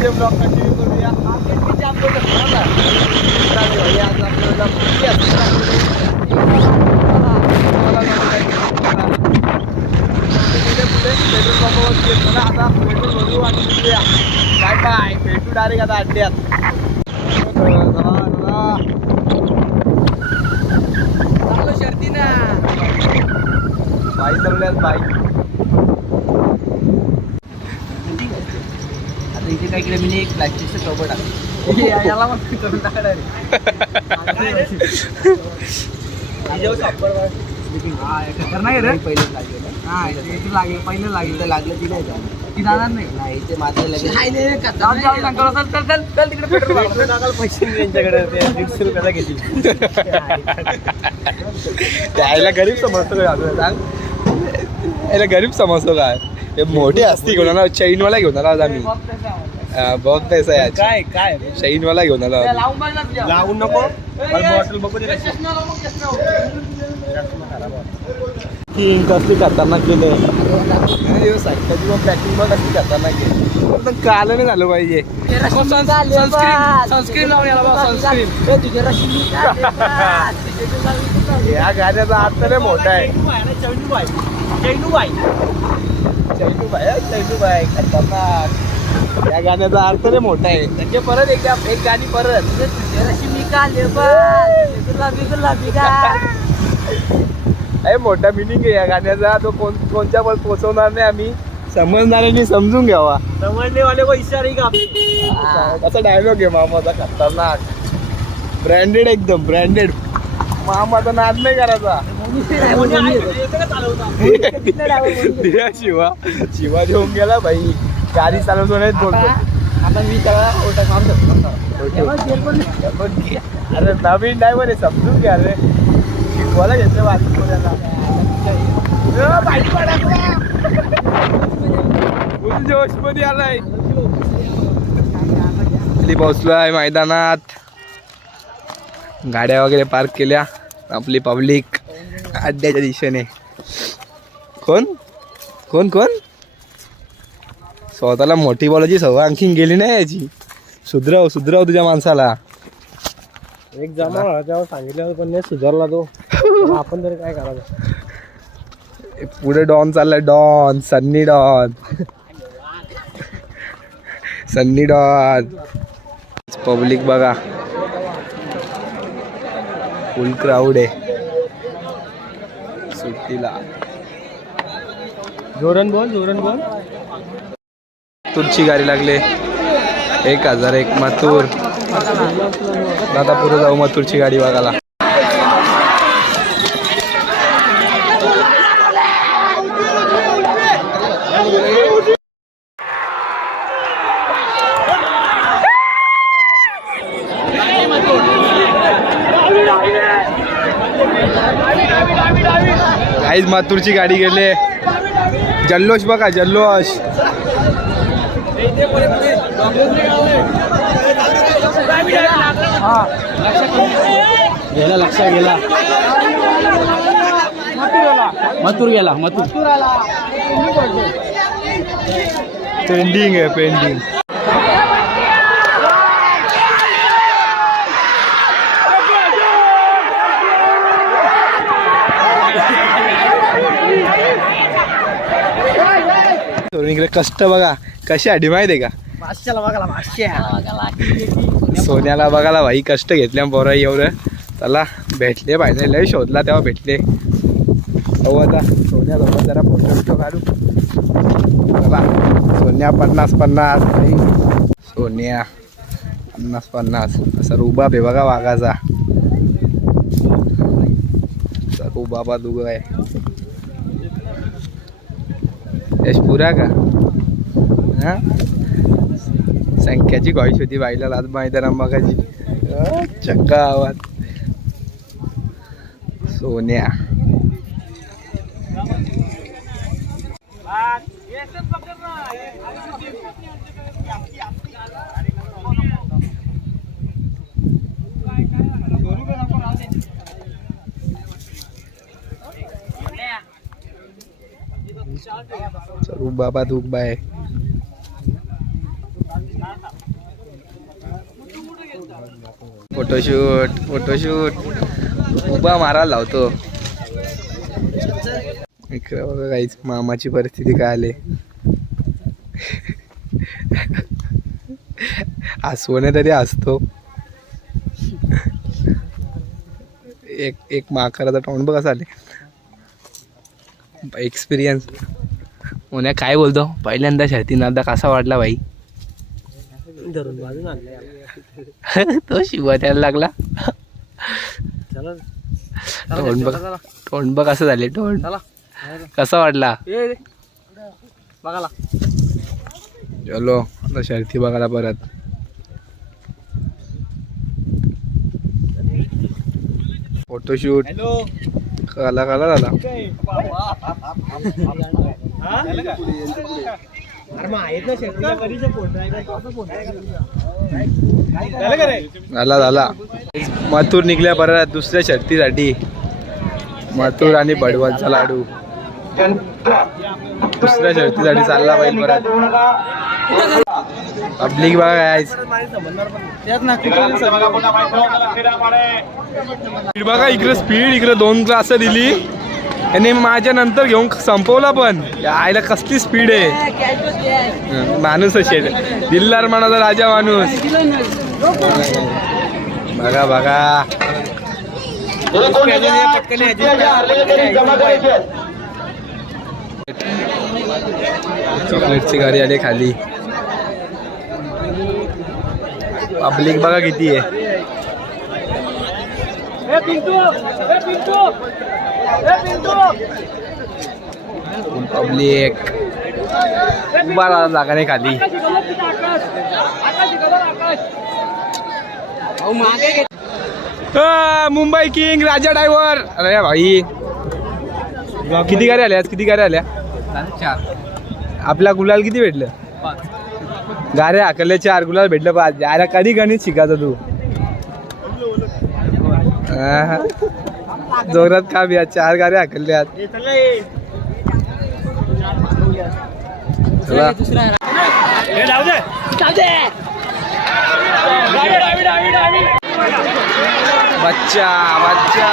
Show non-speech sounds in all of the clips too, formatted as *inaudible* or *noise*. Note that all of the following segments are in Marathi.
जाम करतो शर्तीचे ब्लॉग कंटिन्यू करूया मार्केट मी जाम करतो बरोबर? चालेल, हे आज आपल्याला पुढची असते पेट्रोल पंपावरती येतो ना आता पेट्रोल भरू आणि निघूया बाय बाय भेटू डायरेक्ट आता अड्ड्यात चला, चला. चाललो शर्तीना बाई जमल्यात बाई आता इथे काय केलं मी एक प्लास्टिकचं चौपट टाकलं. *laughs* याला मग करून टाकणार पहिले लागेल लागेल पहिले लागेल. तर लागलं ती नाही जाणार. ती जाणार नाही. नाही ते माझं लगेच जाऊन जाऊन नका. चल, चल, चल, चल तिकडे *laughs* पेट्रोल मारू. पेट्रोल टाकायला पैसे नाही त्यांच्याकडे ते दीडशे रुपयाला घेतली. *laughs* त्याला गरीब समजतो काय आपल्याला सांग. याला गरीब समजतो काय हे मोठी असती घेऊन चैनवाला घेऊन आला आज आम्ही बहुत पैसा आहे काय काय? चैनवाला घेऊन आला. लावून बघ ना तुझ्या. लावून नको. बॉटल बघू दे. कशी. की कसली खतरनाक केले? सायकलची पॅकिंग बघ कसली खतरनाक केली. एकदम कालं नाही झालं पाहिजे. सनस्क्रीन सनस्क्रीन लावून याला बघ, सनस्क्रीन. या गाण्याचा लय मोठा आहे. चैनूबाई आहे, चैनूबाई खतरनाक. या गाण्याचा अर्थ लय मोठा आहे म्हणजे परत एकदा एक गाणी परत आहे मोठा मिनिंग आहे या गाण्याचा तो कोण कोणत्या पण पोचवणार नाही आम्ही समजणाऱ्यांनी समजून घ्यावा समजने वाले को इशारा का असा डायलॉग आहे मामाचा खतरनाक ब्रँडेड एकदम ब्रँडेड मामाचा नाद नाही करायचा शिवा शिवा घेऊन गेला भाई गाडी चालवतो नाही बोलतो आता मी त्याला ओटा काम अरे नवीन ड्रायव्हर आहे समजून घ्या रे. शिकवायला घेतलं वाटत कोणाला? जोशमध्ये आलाय. खाली पोहोचलोय मैदानात. गाड्या वगैरे पार्क केल्या. आपली पब्लिक अड्ड्याच्या दिशेने. कोण? कोण कोण? स्वतःला मोठी बोलायची सवय आणखीन गेली नाही याची. सुधरव सुधरव तुझ्या माणसाला. एक जमा तेव्हा सांगितलं पण नाही सुधारला तो. आपण तरी काय करायचं? पुढे डॉन चाललाय don Sunny don. Sunny don. Public बघा. फुल क्राऊड आहे. सुट्टीला. जोरण बोल जोरण बोल. तुरची गाडी लागले. एक हजार एक मातूर दादा पुढे जाऊ मातूरची गाडी बघायला. आईज मातूरची गाडी गेले. जल्लोष बघा जल्लोष. गेला लक्षात गेला. मथुर गेला मथुर. पेंडिंग आहे पेंडिंग इकडे कष्ट बघा. कशी आधी माहिती आहे का माश्याला बघाला माश्या सोन्याला बघायला भाई कष्ट घेतल्या पोरा एवढं. त्याला भेटले पाहिजे लय शोधला तेव्हा भेटले. हो आता सोन्या सोबत जरा फोटो बिटो काढू. चला सोन्या पन्नास पन्नास. भाई सोन्या पन्नास पन्नास. असा रुबाब आहे बघा वाघाचा. रुबाबा दुग आहे. यश पुरा का? हा संख्याची घॉईश होती बाईला लाज मैदाना मगाची अं, चक्का आवाज सोन्या बाबा दुख बाय Photoshoot photoshoot. उभा मारायला लावतो. इकडे बघा काहीच मामाची परिस्थिती काय आली? हसवणे तरी हसतो. एक एक माकराचा टाउन बघा आले एक्सपिरियन्स उन्या काय बोलतो? पहिल्यांदा शर्तीनं आता कसा वाटला भाई *laughs* तो शिवा द्यायला लागला. तोंड बघ. तोंड बघ कसं झाले तोंड. कसा वाटला? बघाला चलो आता शर्ती बघायला परत. फोटोशूट कला कला झाला. झाला झाला मथुर निघल्या परत दुसऱ्या शर्तीसाठी. मथुर आणि बडवलचा लाडू. दुसऱ्या शर्तीसाठी चालला पाहिजे परत. पब्लिक बघा काय स्पीड बघा इकडे स्पीड इकडे दोन क्लास दिली. आणि माझ्या नंतर घेऊन संपवला पण. या आईला कसली स्पीड आहे. माणूस शेड दिल्लार मनाचा राजा माणूस. बघा बघा. चॉकलेटची गाडी आली खाली. पब्लिक बघा किती आहे. पब्लिक. उभा राहा जागा नाही खाली. मुंबई किंग राजा ड्रायव्हर अरे भाई. किती गाड्या आल्या आज? किती गाड्या आल्या? आपला गुलाल किती भेटलं? गाड्या हाकलल्या चार गुलाल भेटलं. पाच अरे कधी गणित शिकायचं तू? जोरात काम या चार गाड्या हाकलल्यात. चला बच्चा बच्चा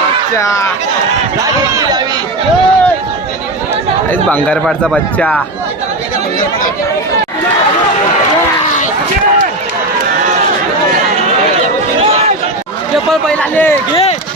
बच्चा. हेच भांगारपाडचा बच्चा. चप्पल पहिला घे.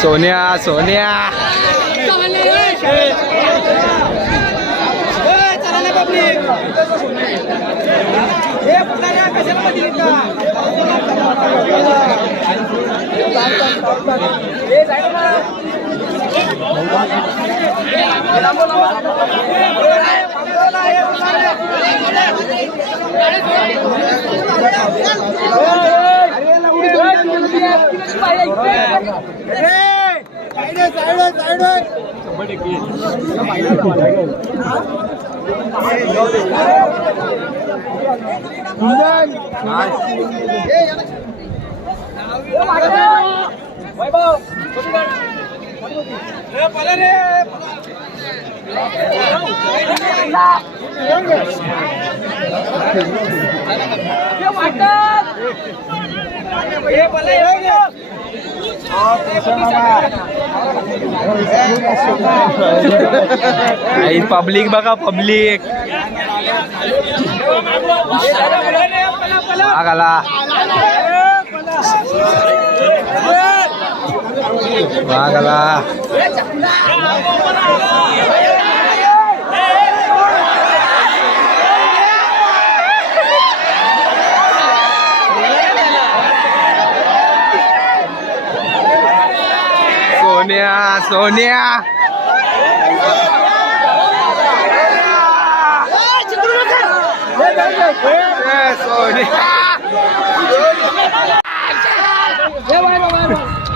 सोन्या सोन्या वाटत आई पब्लिक बघा पब्लिक आला वागला सोन्या सोन्या.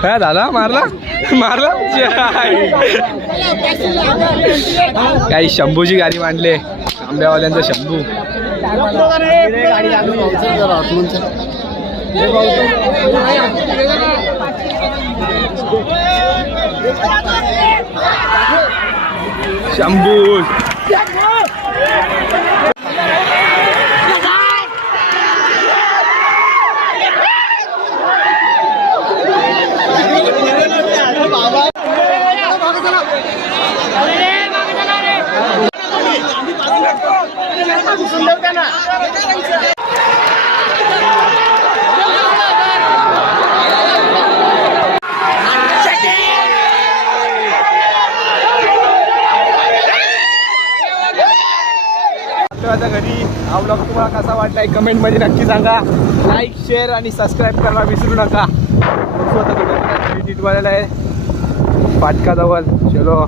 काय झाला मारला? मारला? काही शंभूची गाडी मांडले. आंब्यावाल्यांचा शंभू. शंभू आता घरी. हा ब्लॉग तुम्हाला कसा आहे कमेंटमध्ये नक्की सांगा. लाईक शेअर आणि सबस्क्राईब करायला विसरू नका. स्वतः नीट आहे. पाटकाजवळ. चलो.